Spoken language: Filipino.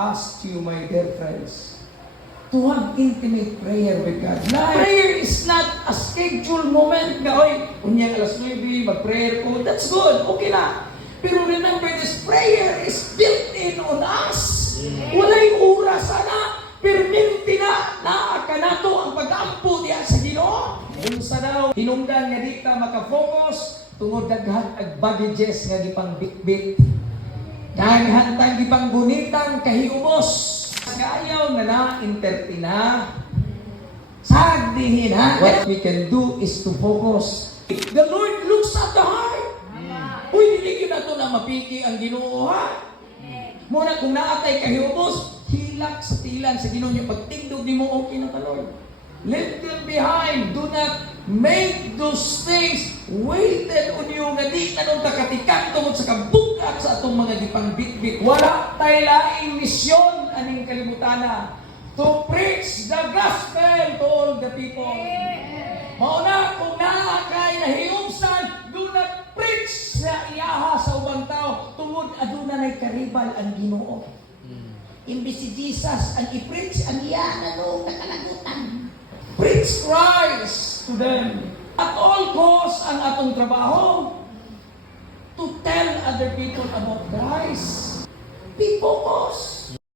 ask you, my dear friends, to have intimate prayer with God. Prayer is not a scheduled moment na, oy, unyang alas 9, mag-prayer ko. That's good, okay na. Pero remember, this prayer is built in on us. Walay oras, sana. Perminti na ka na to ang pag-ampo diya sa Ginoo. Unsa daw, hinungdan nga di ka makafocus, tungod daghan ag baggages nga gipang bitbit. Daghan tang gipang gunitang kahiubos. Kayaw na na-entertina. Sagdihin ha. What we can do is to focus. The Lord looks at the heart. Uy, hindi na to na mapiki ang Ginoo ha. Muna kung naatay kahiubos, hilak sa tilan sa Ginoo niyo. Pagtindog ni mo, okay na ka, Lord. Leave them behind. Do not make those things waited on you nga di na nung takatikan tungod sa kabukat sa atong mga gipang bitbit. Wala tayo laing misyon aning kalibutana to preach the gospel to all the people. Mauna, kung naakay nahiumsan, do not preach sa iyaha sa ubang tao tungod aduna nay karibal ang Ginoo. Imbis si Jesus ang i-preach ang iya na noong nakalagutan. Preach Christ to them. At all costs ang atong trabaho to tell other people about Christ. Be focused.